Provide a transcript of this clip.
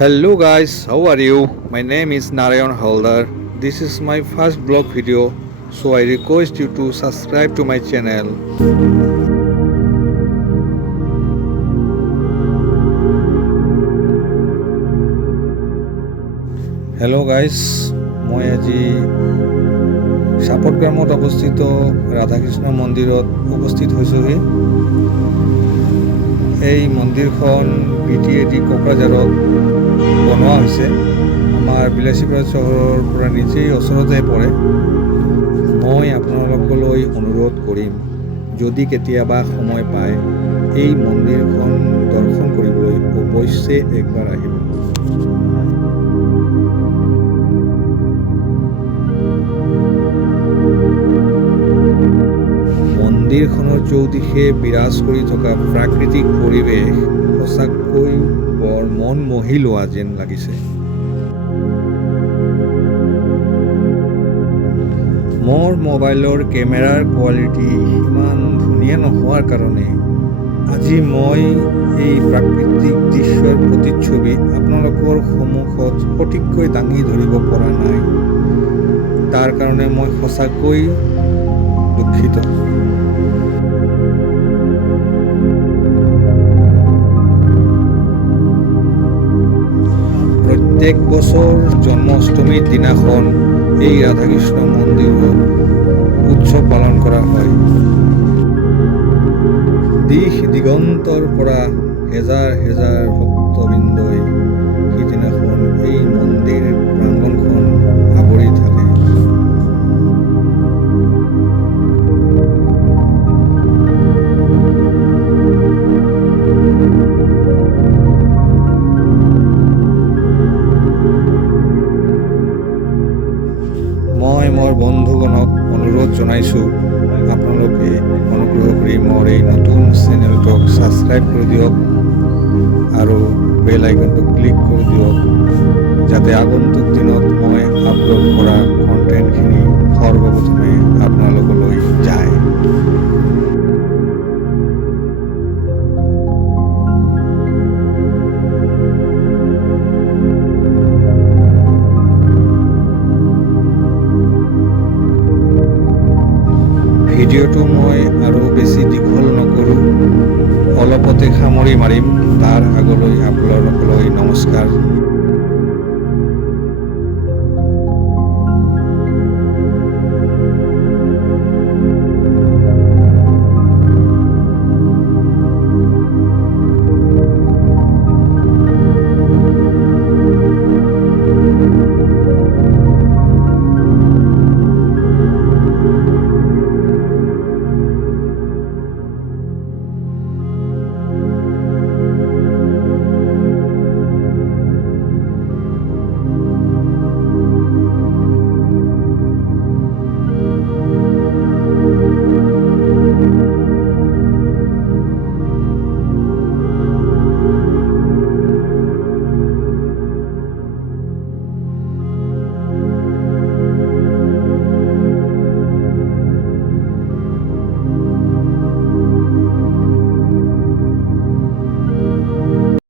Hello guys, how are you? My name is Narayan Haldar. This is my first vlog video, so I request you to subscribe to my channel. Hello guys, মই আজি সাপটগ্ৰামত অৱস্থিত ৰাধাকৃষ্ণ মন্দিৰত উপস্থিত হৈছোহি। এই মন্দিৰখন BTAD কোকৰাঝাৰত বনোৱা হৈছে। আমাৰ বিলাসীপাৰা চহৰৰ পৰা নিচেই ওচৰতে পৰে। মই আপোনালোকলৈ অনুৰোধ কৰিম, যদি কেতিয়াবা সময় পায় এই মন্দিৰখন দৰ্শন কৰিবলৈ অৱশ্যেই একবাৰ আহিব। মন্দিৰখনৰ চৌদিশে বিৰাজ কৰি থকা প্ৰাকৃতিক পৰিৱেশ সঁচাকৈ বৰ মন মোহি লোৱা যেন লাগিছে। মোৰ মোবাইলৰ কেমেৰাৰ কোৱালিটি ইমান ধুনীয়া নোহোৱাৰ কাৰণে আজি মই এই প্ৰাকৃতিক দৃশ্যৰ প্ৰতিচ্ছবি আপোনালোকৰ সন্মুখত সঠিককৈ দাঙি ধৰিব পৰা নাই। তাৰ কাৰণে মই সঁচাকৈ দুখিত। প্ৰত্যেক বছৰ জন্মাষ্টমীৰ দিনাখন এই ৰাধাকৃষ্ণ মন্দিৰত উৎসৱ পালন কৰা হয়। দিশ দিগন্তৰ পৰা হেজাৰ হেজাৰ ভক্তবৃন্দই সিদিনাখন এই মন্দিৰ প্ৰাংগণখন আৱৰি থাকে। মই মোৰ বন্ধুগণক অনুৰোধ জনাইছোঁ, আপোনালোকে অনুগ্ৰহ কৰি মোৰ এই নতুন চেনেলটোক ছাবস্ক্ৰাইব কৰি দিয়ক আৰু বেল আইকনটো ক্লিক কৰি দিয়ক, যাতে আগন্তুক দিনত মই আপলোড কৰা কণ্টেণ্টখিনি সৰ্বপ্ৰথমে আপোনালোকলৈ যায়। ভিডিঅ'টো মই আৰু বেছি দীঘল নকৰোঁ, অলপতে সামৰি মাৰিম। তাৰ আগলৈ আপোনালোকলৈ নমস্কাৰ।